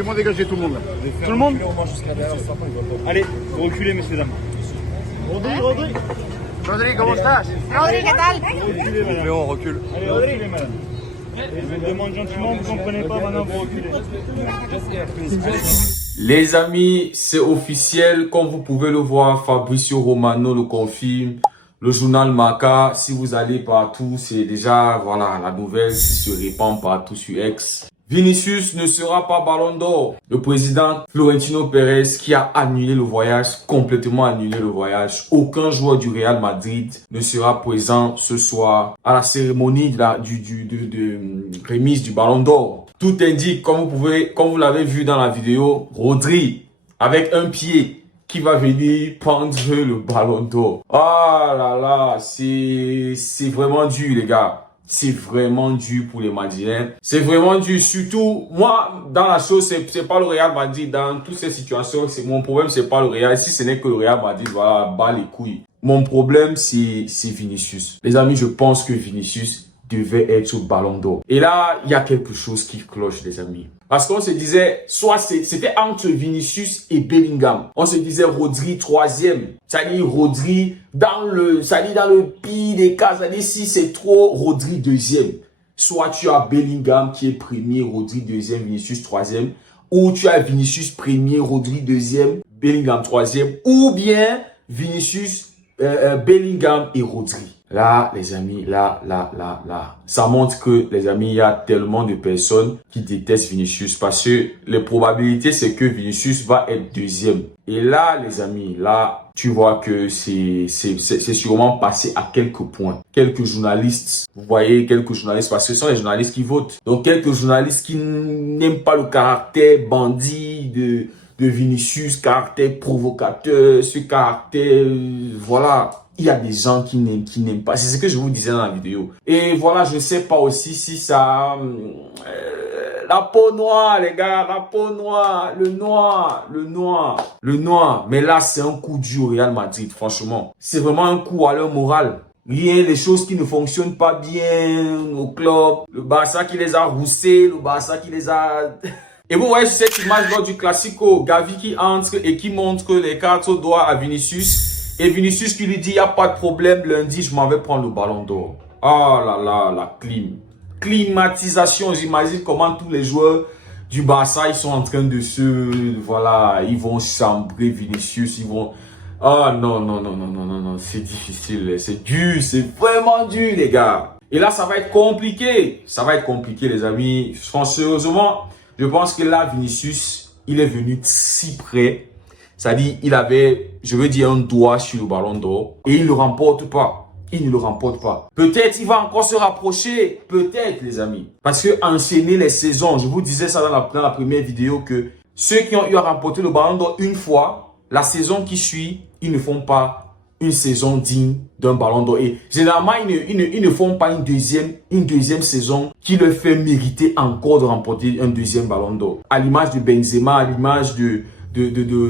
Fais-moi dégager tout le monde là. Tout le monde. Allez, reculez, messieurs, dames. Rodri. Rodri, comment estás? Rodri, ¿qué tal? Reculez, madame. Léon, recule. Allez, reculez, madame. Je vous demande gentiment, vous ne comprenez pas, maintenant vous reculez. Les amis, c'est officiel, comme vous pouvez le voir, Fabrizio Romano le confirme. Le journal Marca, si vous allez partout, c'est déjà, voilà, la nouvelle qui se répand partout sur X. Vinicius ne sera pas Ballon d'Or. Le président Florentino Pérez qui a annulé le voyage, complètement annulé le voyage. Aucun joueur du Real Madrid ne sera présent ce soir à la cérémonie de remise du Ballon d'Or. Tout indique, comme vous l'avez vu dans la vidéo, Rodri avec un pied qui va venir prendre le Ballon d'Or. Ah là là, c'est vraiment dur les gars. C'est vraiment dur pour les Madrilènes. C'est vraiment dur. Surtout, moi, dans la chose, c'est pas le Real Madrid. Dans toutes ces situations, mon problème, c'est pas le Real. Si ce n'est que le Real Madrid, voilà, bat les couilles. Mon problème, c'est Vinicius. Les amis, je pense que Vinicius devait être au Ballon d'Or. Et là, il y a quelque chose qui cloche, les amis. Parce qu'on se disait, soit c'était entre Vinicius et Bellingham. On se disait Rodri troisième. C'est-à-dire Rodri dans le pire des cas. C'est-à-dire si c'est trop, Rodri deuxième. Soit tu as Bellingham qui est premier, Rodri deuxième, Vinicius troisième. Ou tu as Vinicius premier, Rodri deuxième, Bellingham troisième. Ou bien Vinicius, Bellingham et Rodri. Là, les amis, là. Ça montre que, les amis, il y a tellement de personnes qui détestent Vinicius parce que les probabilités, c'est que Vinicius va être deuxième. Et là, les amis, là, tu vois que c'est sûrement passé à quelques points. Quelques journalistes, vous voyez, quelques journalistes, parce que ce sont les journalistes qui votent. Donc, quelques journalistes qui n'aiment pas le caractère bandit de Vinicius, caractère provocateur, ce caractère, voilà. Il y a des gens qui n'aiment pas. C'est ce que je vous disais dans la vidéo. Et voilà, je ne sais pas aussi si ça... la peau noire, les gars, la peau noire, le noir. Mais là, c'est un coup dur au Real Madrid, franchement. C'est vraiment un coup à leur morale. Rien, les choses qui ne fonctionnent pas bien au club. Le Barça qui les a roussés, le Barça qui les a... Et vous voyez cette image lors du Classico, Gavi qui entre et qui montre les cartes doigts à Vinicius. Et Vinicius qui lui dit, il n'y a pas de problème, lundi, je m'en vais prendre le Ballon d'Or. Ah là là, la climatisation, j'imagine comment tous les joueurs du Barça, ils sont en train de voilà, ils vont chambrer Vinicius, ils vont... Ah non, c'est difficile, c'est dur, c'est vraiment dur les gars. Et là, ça va être compliqué. Ça va être compliqué les amis. Franchement, je pense que là, Vinicius, il est venu si près. C'est-à-dire, il avait, je veux dire, un doigt sur le Ballon d'Or et il ne le remporte pas. Il ne le remporte pas. Peut-être il va encore se rapprocher. Peut-être, les amis. Parce que enchaîner les saisons, je vous disais ça dans la première vidéo que ceux qui ont eu à remporter le Ballon d'Or une fois, la saison qui suit, ils ne font pas une saison digne d'un Ballon d'Or. Et généralement, ils ne font pas une deuxième saison qui leur fait mériter encore de remporter un deuxième Ballon d'Or. À l'image de Benzema, à l'image de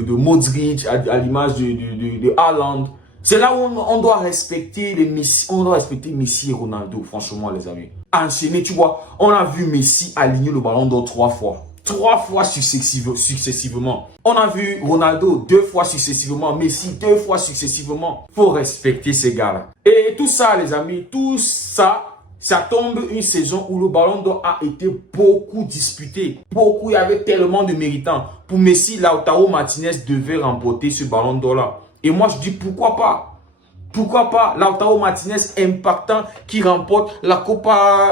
Modric, à l'image de Haaland. C'est là où on doit respecter les Messi, on doit respecter Messi et Ronaldo, franchement les amis. Enchaîner, tu vois, on a vu Messi aligner le Ballon d'Or 3 fois. 3 fois successivement. On a vu Ronaldo 2 fois successivement, Messi 2 fois successivement. Faut respecter ces gars-là. Et tout ça les amis, tout ça, ça tombe une saison où le Ballon d'Or a été beaucoup disputé. Il y avait tellement de méritants. Pour Messi, Lautaro Martinez devait remporter ce Ballon d'Or-là. Et moi, je dis pourquoi pas? Pourquoi pas Lautaro Martinez impactant qui remporte la Copa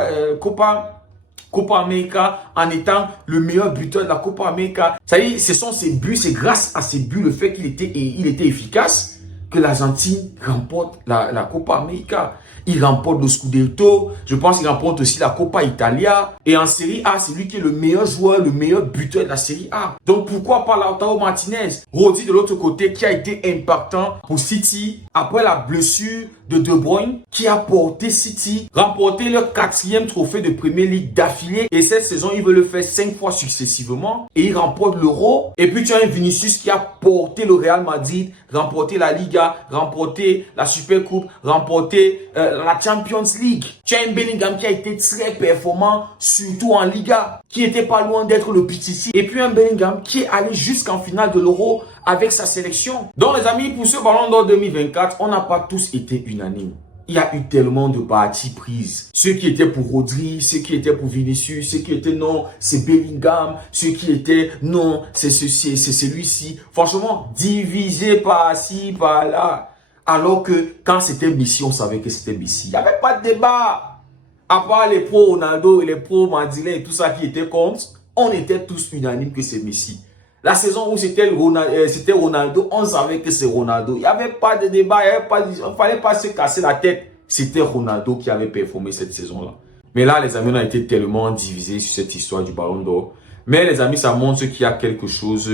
América en étant le meilleur buteur de la Copa América. Ça y est, ce sont ses buts, c'est grâce à ses buts, le fait qu'il était efficace, que l'Argentine remporte la Copa América. Il remporte le Scudetto. Je pense qu'il remporte aussi la Coppa Italia. Et en Série A, c'est lui qui est le meilleur joueur, le meilleur buteur de la Série A. Donc pourquoi pas Lautaro Martinez? Rodri de l'autre côté qui a été impactant pour City après la blessure De Bruyne qui a porté City, remporter leur 4e trophée de Premier League d'affilée. Et cette saison, il veut le faire 5 fois successivement. Et il remporte l'Euro. Et puis tu as un Vinicius qui a porté le Real Madrid, remporté la Liga, remporté la Super Coupe, remporté la Champions League. Tu as un Bellingham qui a été très performant, surtout en Liga, qui était pas loin d'être le Pichichi. Et puis un Bellingham qui est allé jusqu'en finale de l'Euro avec sa sélection. Donc les amis, pour ce Ballon d'Or 2024, on n'a pas tous été unanimes. Il y a eu tellement de parties prises. Ceux qui étaient pour Rodri, ceux qui étaient pour Vinicius, ceux qui étaient non, c'est Bellingham, ceux qui étaient non, c'est ceci, c'est celui-ci. Franchement, divisé par-ci, par-là. Alors que quand c'était Messi, on savait que c'était Messi. Il n'y avait pas de débat. À part les pros Ronaldo et les pros Mandela et tout ça qui étaient contre, on était tous unanimes que c'est Messi. La saison où c'était Ronaldo, on savait que c'est Ronaldo. Il n'y avait pas de débat, il ne fallait pas se casser la tête. C'était Ronaldo qui avait performé cette saison-là. Mais là, les amis, on a été tellement divisés sur cette histoire du Ballon d'Or. Mais les amis, ça montre qu'il y a quelque chose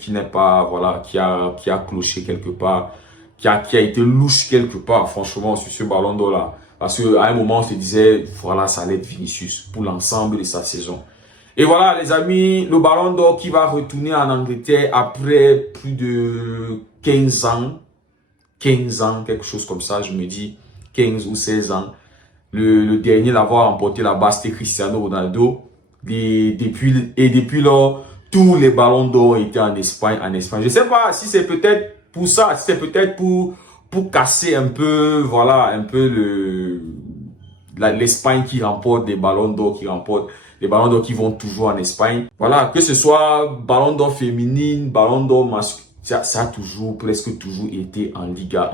qui n'est pas, voilà, qui a cloché quelque part, qui a été louche quelque part, franchement, sur ce Ballon d'Or-là. Parce qu'à un moment, on se disait, voilà, ça allait être Vinicius pour l'ensemble de sa saison. Et voilà les amis, le Ballon d'Or qui va retourner en Angleterre après plus de 15 ans, quelque chose comme ça, je me dis 15 ou 16 ans. Le dernier l'avoir remporté là-bas, c'était Cristiano Ronaldo. Et depuis lors, tous les Ballons d'Or étaient en Espagne. Je ne sais pas si c'est peut-être pour ça, si c'est peut-être pour casser un peu, voilà, un peu l'Espagne qui remporte des Ballons d'Or, les Ballons d'Or qui vont toujours en Espagne. Voilà, que ce soit Ballon d'Or féminine, Ballon d'Or masculin, ça a toujours, presque toujours été en Liga.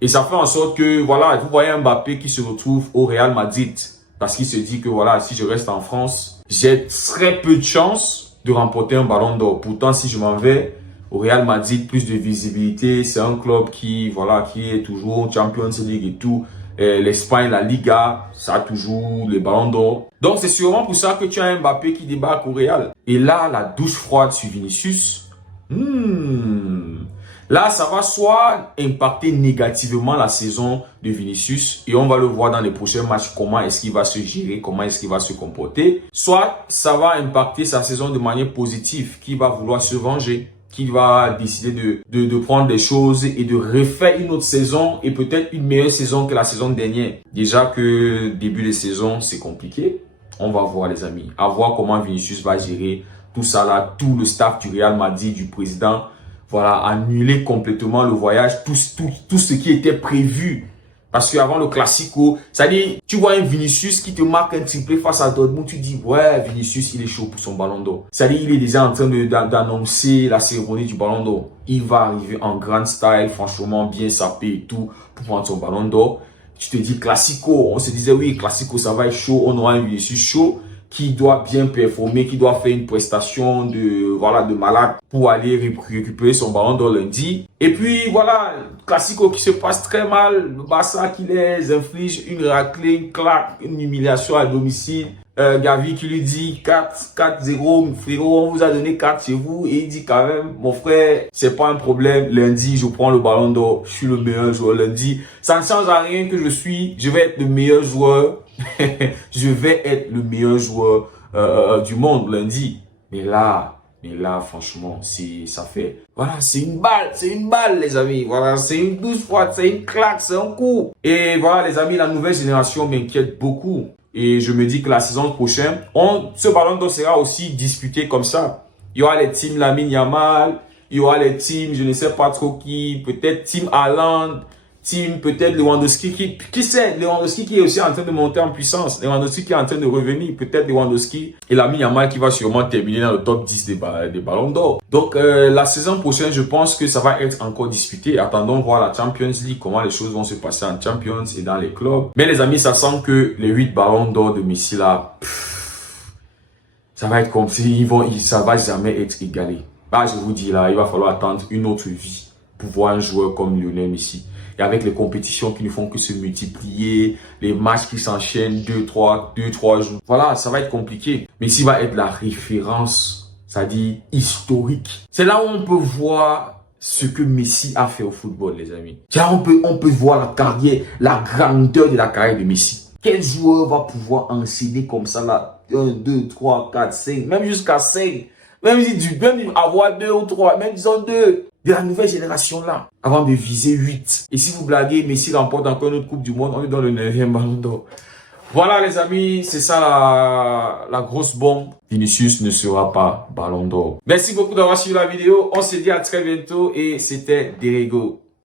Et ça fait en sorte que, voilà, vous voyez Mbappé qui se retrouve au Real Madrid. Parce qu'il se dit que, voilà, si je reste en France, j'ai très peu de chances de remporter un Ballon d'Or. Pourtant, si je m'en vais au Real Madrid, plus de visibilité, c'est un club qui, voilà, qui est toujours Champions League et tout. L'Espagne, la Liga, ça a toujours les Ballons d'Or. Donc c'est sûrement pour ça que tu as un Mbappé qui débarque au Real. Et là, la douche froide sur Vinicius. Là, ça va soit impacter négativement la saison de Vinicius. Et on va le voir dans les prochains matchs, comment est-ce qu'il va se gérer, comment est-ce qu'il va se comporter. Soit ça va impacter sa saison de manière positive, qui va vouloir se venger, qui va décider de prendre des choses et de refaire une autre saison et peut-être une meilleure saison que la saison dernière. Déjà que début de saison, c'est compliqué. On va voir les amis. À voir comment Vinicius va gérer tout ça là, tout le staff du Real Madrid, du président. Voilà, annuler complètement le voyage, tout ce qui était prévu. Parce qu'avant le Classico, c'est-à-dire, tu vois un Vinicius qui te marque un triplé face à Dortmund, tu dis, ouais, Vinicius, il est chaud pour son Ballon d'Or. C'est-à-dire, il est déjà en train d'annoncer la cérémonie du Ballon d'Or. Il va arriver en grand style, franchement, bien sapé et tout, pour prendre son Ballon d'Or. Tu te dis, Classico, on se disait, oui, Classico, ça va être chaud, on aura un Vinicius chaud, qui doit bien performer, qui doit faire une prestation de malade pour aller récupérer son Ballon d'Or lundi. Et puis voilà, Classico qui se passe très mal, le Barça qui les inflige une raclée, une claque, une humiliation à domicile. Gavi qui lui dit 4-0, frérot, on vous a donné 4 chez vous. Et il dit quand même, mon frère, c'est pas un problème. Lundi, je prends le Ballon d'Or, je suis le meilleur joueur lundi. Ça ne change à rien que je vais être le meilleur joueur. Je vais être le meilleur joueur du monde lundi. Mais là, franchement, ça fait, voilà, c'est une balle, les amis. Voilà, c'est une douce froide, c'est une claque, c'est un coup. Et voilà, les amis, la nouvelle génération m'inquiète beaucoup. Et je me dis que la saison prochaine, ce Ballon d'Or sera aussi disputé comme ça. Il y aura les teams Lamine Yamal, il y aura les teams, je ne sais pas trop qui, peut-être team Haaland, team peut-être Lewandowski, qui sait, Lewandowski qui est aussi en train de monter en puissance, Lewandowski qui est en train de revenir, peut-être Lewandowski et Lamine Yamal qui va sûrement terminer dans le top 10 des Ballons d'Or. Donc la saison prochaine, je pense que ça va être encore disputé. Attendons voir la Champions League, comment les choses vont se passer en Champions et dans les clubs. Mais les amis, ça sent que les 8 Ballons d'Or de Messi là, ça va être comme si ça va jamais être égalé. Là, je vous dis là, il va falloir attendre une autre vie pour voir un joueur comme Lionel Messi. Et avec les compétitions qui ne font que se multiplier, les matchs qui s'enchaînent 2-3 jours. Voilà, ça va être compliqué. Messi va être la référence, c'est-à-dire historique. C'est là où on peut voir ce que Messi a fait au football, les amis. Car on peut voir la carrière, la grandeur de la carrière de Messi. Quel joueur va pouvoir enchaîner comme ça là? 1, 2, 3, 4, 5, même jusqu'à 5. Même avoir 2 ou 3, même disons 2. De la nouvelle génération là. Avant de viser 8. Et si vous blaguez, Messi remporte encore une autre Coupe du Monde. On est dans le 9e ballon d'or. Voilà les amis, c'est ça la grosse bombe. Vinicius ne sera pas ballon d'or. Merci beaucoup d'avoir suivi la vidéo. On se dit à très bientôt et c'était Derego.